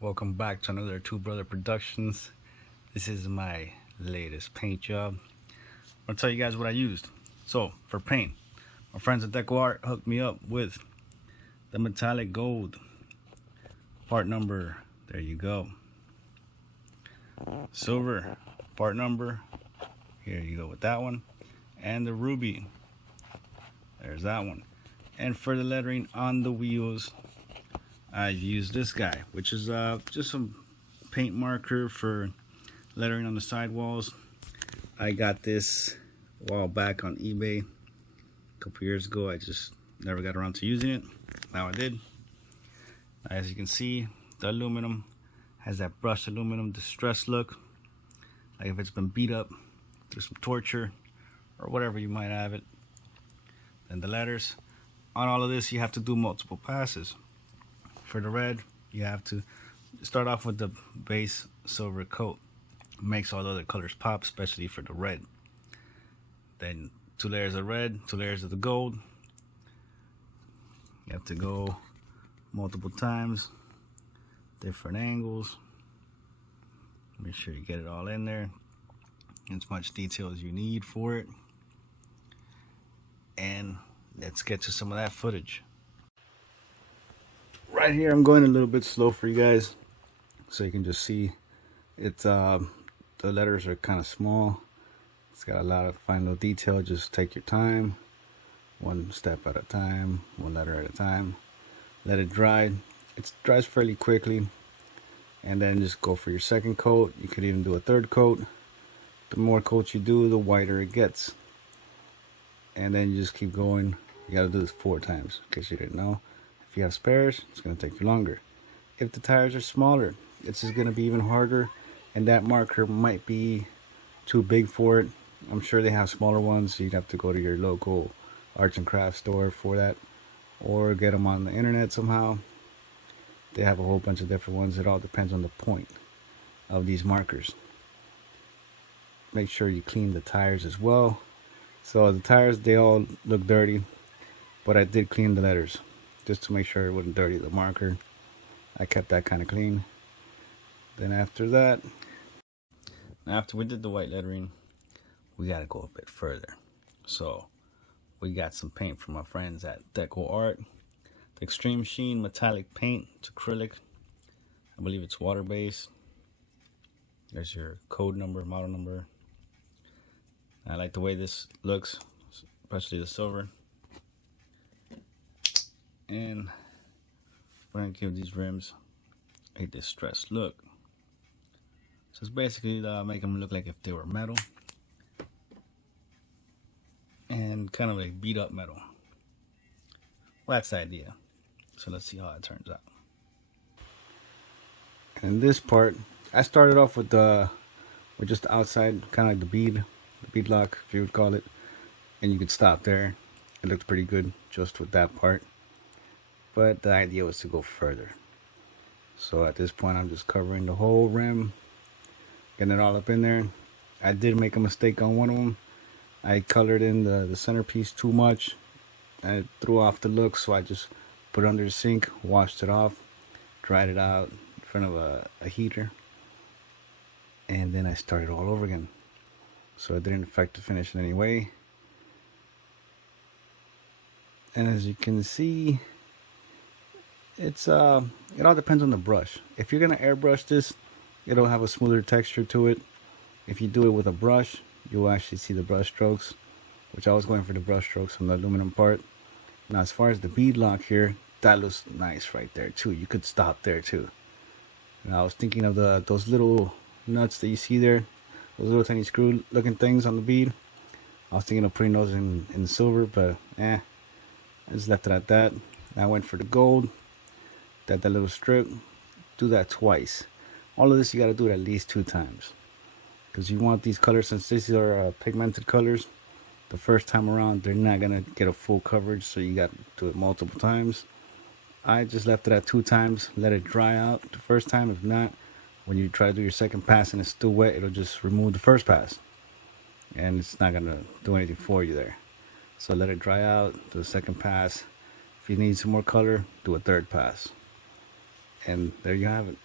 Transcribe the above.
Welcome back to another Two Brother Productions. This is my latest paint job. I'll tell you guys what I used. So for paint, my friends at DECOART hooked me up with the metallic gold part number. There you go. Silver part number. Here you go with that one. And the ruby. There's that one. And for the lettering on the wheels, I used this guy, which is just some paint marker for lettering on the sidewalls. I got this a while back on eBay a couple years ago. I just never got around to using it. Now I did. As you can see, the aluminum has that brushed aluminum distress look, like if it's been beat up through some torture or whatever you might have it. Then the letters on all of this, you have to do multiple passes. For the red, you have to start off with the base silver coat. Makes all the other colors pop, especially for the red. Then 2 layers of red, 2 layers of the gold. You have to go multiple times, different angles. Make sure you get it all in there, as much detail as you need for it. And let's get to some of that footage. Right here, I'm going a little bit slow for you guys, so you can just see it's the letters are kind of small. It's got a lot of fine little detail. Just take your time, one step at a time, one letter at a time. Let it dry. It dries fairly quickly, and then just go for your second coat. You could even do a third coat. The more coats you do, the whiter it gets. And then you just keep going. You got to do this 4 times, in case you didn't know. If you have spares, it's going to take you longer. If the tires are smaller, it's just going to be even harder, and that marker might be too big for it. I'm sure they have smaller ones, so you'd have to go to your local arts and crafts store for that, or get them on the internet somehow. They have a whole bunch of different ones. It all depends on the point of these markers. Make sure you clean the tires as well. So the tires, they all look dirty, but I did clean the letters just to make sure it wouldn't dirty the marker. I kept that kind of clean. Then after that, after we did the white lettering, we got to go a bit further. So we got some paint from our friends at DECOART. The Extreme Sheen Metallic Paint. It's acrylic. I believe it's water-based. There's your code number, model number. I like the way this looks, especially the silver. And we're going to give these rims a distressed look. So it's basically make them look like if they were metal, and kind of like beat up metal. Well, that's the idea. So let's see how it turns out. And this part, I started off with just the outside, kind of like the bead lock, if you would call it, and you could stop there. It looked pretty good just with that part, but the idea was to go further. So at this point, I'm just covering the whole rim, getting it all up in there. I did make a mistake on one of them. I colored in the centerpiece too much. I threw off the look, so I just put it under the sink, washed it off, dried it out in front of a heater, and then I started all over again. So it didn't affect the finish in any way. And as you can see, it's it all depends on the brush. If you're gonna airbrush this, it'll have a smoother texture to it. If you do it with a brush, you'll actually see the brush strokes, which I was going for the brush strokes on the aluminum part. Now as far as the bead lock here, that looks nice right there too. You could stop there too. And I was thinking of those little nuts that you see there, those little tiny screw looking things on the bead. I was thinking of putting those in silver, but I just left it at that. I went for the gold, that little strip. Do that twice. All of this you got to do it at least 2 times, because you want these colors, since these are pigmented colors, the first time around they're not gonna get a full coverage, so you got to do it multiple times. I just left it at 2 times, let it dry out the first time. If not, when you try to do your second pass and it's still wet, it'll just remove the first pass, and it's not gonna do anything for you there. So let it dry out, do the second pass. If you need some more color, do a third pass. And there you have it.